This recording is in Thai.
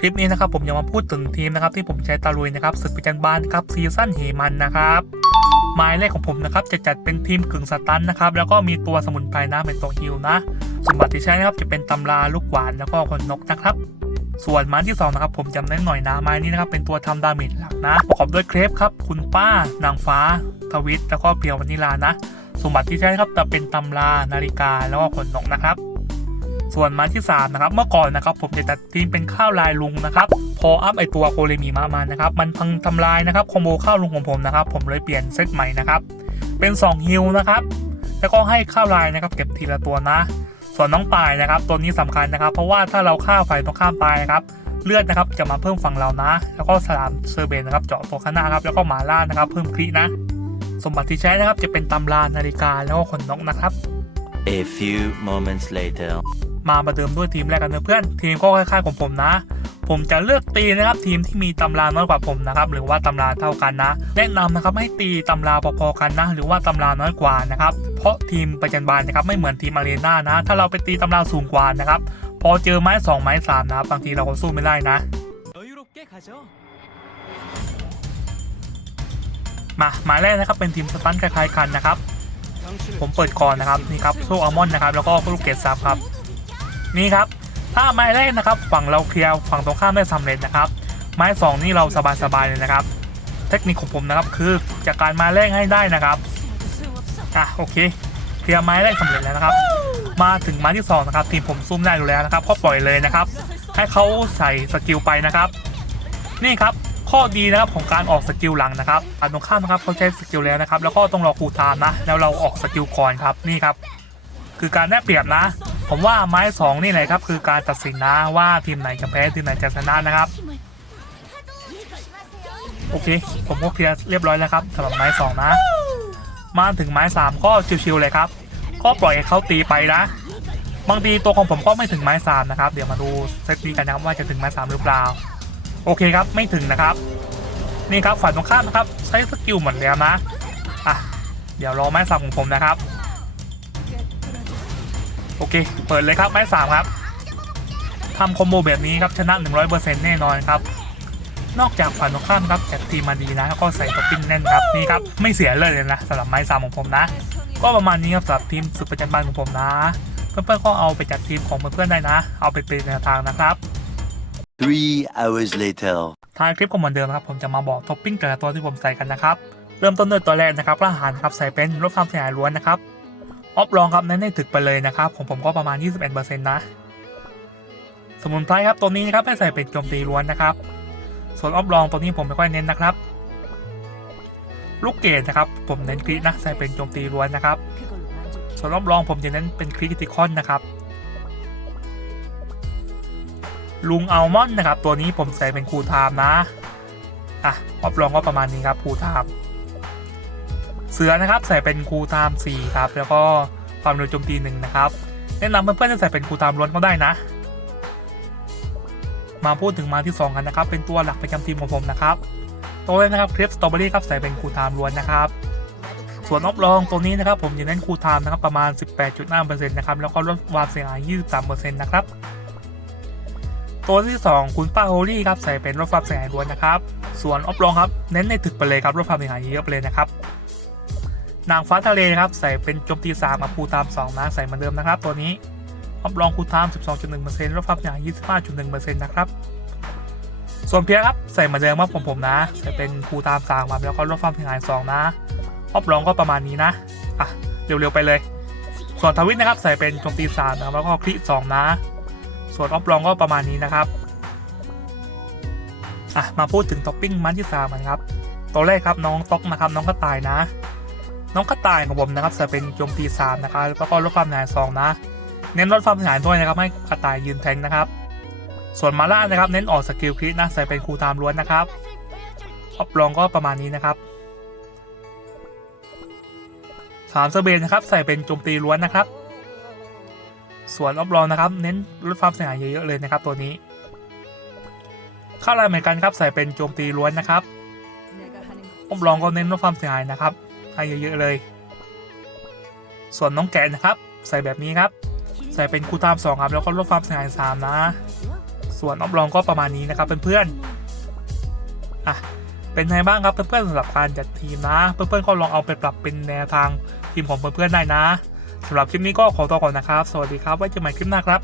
คลิปนี้นะครับผมจะมาพูดถึงทีมนะครับที่ผมใช้ตะลุยนะครับศึกประจันบานครับซีซั่นเหมันนะครับหมายเลขของผมนะครับจะจัดเป็นทีมกึ่งสตันนะครับแล้วก็มีตัวสมุนไพรนะเป็นตัวฮิลนะสมบัติที่ใช้นะครับจะเป็นตำราลูกหวานแล้วก็คนนกนะครับส่วนไม้ที่สองนะครับผมจำเน้หน่อยนะไม้นี้นะครับเป็นตัวทำดาเมจหลักนะประกอบด้วยเครปครับคุณป้านางฟ้า ทวิตแล้วก็เพียววานิลานะ สมบัติที่ใช้ครับจะเป็นตำรานาฬิกาแล้วก็ขนนกนะครับ ส่วนไม้ที่3นะครับเมื่อก่อนนะครับผมจะจัดทีมเป็นข้าวลายลุงนะครับพออัพไอตัวโคเรมีมามานะครับมันพังทำลายนะครับคอมโบข้าวลุงของผมนะครับผมเลยเปลี่ยนเซตใหม่นะครับเป็น2ฮิลนะครับแล้วก็ให้ข้าวลายนะครับเก็บทีละตัวนะ ส่วนน้องปลายนะครับ ตัวนี้สำคัญนะครับ เพราะว่าถ้าเราฆ่าฝ่ายตรงข้ามตายนะครับเลือดนะครับจะมาเพิ่มฝั่งเรานะ แล้วก็สลามเซอร์เบนนะครับเจาะตัวข้างหน้าครับแล้วก็หมาล่านะครับเพิ่มคลินะ สมบัติที่ใช้นะครับจะเป็นตำรานาฬิกาแล้วก็ขนนกนะครับ A few moments later มาประเดิมด้วยทีมแรกกันนะเพื่อน ทีมก็คล้ายๆของผมนะ ผมจะเลือกตีนะครับทีมที่มีตำราน้อยกว่าผมนะครับหรือว่าตำราเท่ากันนะ แนะนำนะครับให้ตีตำราพอๆกันนะ หรือว่าตำราน้อยกว่านะครับ เพราะทีมประจับานนะครับไม่เหมือนทีมอารีนานะ ถ้าเราไปตีตำราสูงกว่านะครับ พอเจอไม้2ไม้3นะบบางทีเราก็สู้ไม่ได้นะมาหมายแรกนะครับเป็นทีมสตันคล้ายๆกันนะครับ ผมเปิดก่อนนะครับนี่ครับโซอัลมอนด์นะครับแล้วก็ลูกเกตซับครับนี่ครับถ้าไม้แรกนะครับ ฝั่งเราเคลียร์ฝั่งตรงข้ามได้สำเร็จนะครับ ไม้ 2 นี่เราสบายสบายเลยนะครับ เทคนิคของผมนะครับคือจากการมาแรกให้ได้นะครับอะโอเคเคลียร์ไม้แรกสำเร็จแล้วนะครับ มาถึงไม้ที่2นะครับทีมผมซุ่มได้อยู่แล้วนะครับพอปล่อยเลยนะครับ ให้เขาใส่สกิลไปนะครับ นี่ครับ ข้อดีนะครับของการออกสกิลหลังนะครับอันตรงข้ามนะครับเขาใช้สกิลแล้วนะครับ แล้วก็ต้องรอคูลไทม์นะ แล้วเราออกสกิลก่อนครับนี่ครับ คือการได้เปรียบนะ ผมว่าไม้สองนี่แหละครับ คือการตัดสินนะว่าทีมไหนจะแพ้ทีมไหนจะชนะนะครับโอเค ผมก็เคลียร์เรียบร้อยแล้วครับสำหรับไม้สองนะ มาถึงไม้สามก็ชิวๆเลยครับ ก็ปล่อยให้เขาตีไปนะ บางทีตัวของผมก็ไม่ถึงไม้สามนะครับ เดี๋ยวมาดูเซตนี้กันนะครับว่าจะถึงไม้สามหรือเปล่า โอเคครับไม่ถึงนะครับ นี่ครับฝ่ายตรงข้ามนะครับ ใช้สกิลเหมือนแล้วนะอะเดี๋ยวรอไม้สามของผมนะครับ โอเค เปิดเลยครับไม้สามครับทำคอมโบแบบนี้ครับชนะ 100%แน่นอนครับนอกจากฝ่ายตรงข้ามครับจัดทีมมาดีนะแล้วก็ใส่ท็อปปิ้งแน่นครับนี่ครับไม่เสียเลยเลยนะสำหรับไม้สามของผมนะ ก็ประมาณนี้ครับสำหรับทีมสุดประจันบานของผมนะ เพื่อนๆก็เอาไปจัดทีมของเพื่อนๆได้นะ เอาไปเป็นแนวทางนะครับ Three hours later. ท้ายคลิปก็เหมือนเดิมครับ ผมจะมาบอกท็อปปิ้งแต่ละตัวที่ผมใส่กันนะครับ เริ่มต้นด้วยตัวแรกนะครับกระหารครับใส่เป็นลดความเสียหายล้วนนะครับ ออฟรองครับเน้นให้ถึกไปเลยนะครับของผมก็ประมาณ 21%นะ สมุนไพรครับตัวนี้นะครับให้ใส่เป็นโจมตีล้วนนะครับ ส่วนออฟรองตัวนี้ผมไม่ค่อยเน้นนะครับ ลูกเกดนะครับ ผมเน้นครินะใส่เป็นโจมตีล้วนนะครับ ส่วนรอบรองผมจะเน้นเป็นคริติคอนนะครับ ลุงอัลมอนด์นะครับ ตัวนี้ผมใส่เป็นคูลไทม์นะ อะรอบรองก็ประมาณนี้ครับคูลไทม์เสือนะครับใส่เป็นคูลไทม์สี่ครับ แล้วก็ความเร็วโจมตีหนึ่งนะครับแนะนำเพื่อนๆจะใส่เป็นคูลไทม์ล้วนก็ได้นะ มาพูดถึงมาที่ 2 กันนะครับ เป็นตัวหลักประจำทีมของผมนะครับตัวแรกนะครับคลิปสตรอเบอรี่ครับใส่เป็นคูลไทม์ล้วนนะครับส่วนออฟรองตัวนี้นะครับผมจะเน้นคูลไทม์นะครับประมาณ 18.5%นะครับแล้วก็ลดความเสียหาย 23%นะครับ ตัวที่ 2 คุณป้าโฮลี่ครับใส่เป็นลดความเสียหายล้วนนะครับ ส่วนออฟรองครับเน้นในถึกไปเลยครับลดความเสียหายเยอะไปเลยนะครับนางฟ้าทะเลครับใส่เป็นโจมตี3กับคูลไทม์2นะใส่เหมือนเดิมนะครับ ตัวนี้ออฟรองคูลไทม์12.1%ลดความเสียหาย25.1%นะครับส่วนเพียครับใส่เหมือนเดิมครับผมผมนะใส่เป็นคูลไทม์3ครับแล้วก็ลดความเสียหาย2นะออฟรองก็ประมาณนี้นะอะเร็วๆไปเลย ส่วนทวิตนะครับใส่เป็นโจมตีสามนะครับแล้วก็คลิสองนะ ส่วนออฟรองก็ประมาณนี้นะครับอะมาพูดถึงท็อปปิ้งมันที่สามกันครับตัวแรกครับน้องต๊อกนะครับน้องกระต่ายนะ น้องกระต่ายของผมนะครับใส่เป็นโจมตีสามนะครับแล้วก็ลดความเสียหาสองนะ เน้นลดความเสียหาด้วยนะครับให้กระต่ายยืนแทงนะครับ ส่วนมาล่านะครับเน้นออกสกิลคลินะใส่เป็นคูลไทม์ล้วนนะครับออฟรองก็ประมาณนี้นะครับสามเซเบนนะครับใส่เป็นโจมตีล้วนนะครับ ส่วนรอบๆนะครับ เน้นลดความเสียหายเยอะๆเลยนะครับตัวนี้ข้าแรงเหมือนกันครับใส่เป็นโจมตีล้วนนะครับอบรองก็เน้นลดความเสียหายนะครับให้เยอะๆเลย ส่วนน้องแกะนะครับ ใส่แบบนี้ครับ ใส่เป็นคูตามสองครับแล้วก็ลดความเสียหายสามนะ ส่วนอบรองก็ประมาณนี้นะครับเพื่อนๆอะเป็นไงบ้างครับเพื่อนๆสำหรับการจัดทีมนะ เพื่อนๆก็ลองเอาไปปรับเป็นแนวทางทีมของเพื่อนๆได้นะ สำหรับคลิปนี้ก็ขอตัวก่อนนะครับ สวัสดีครับ ไว้เจอใหม่คลิปหน้าครับ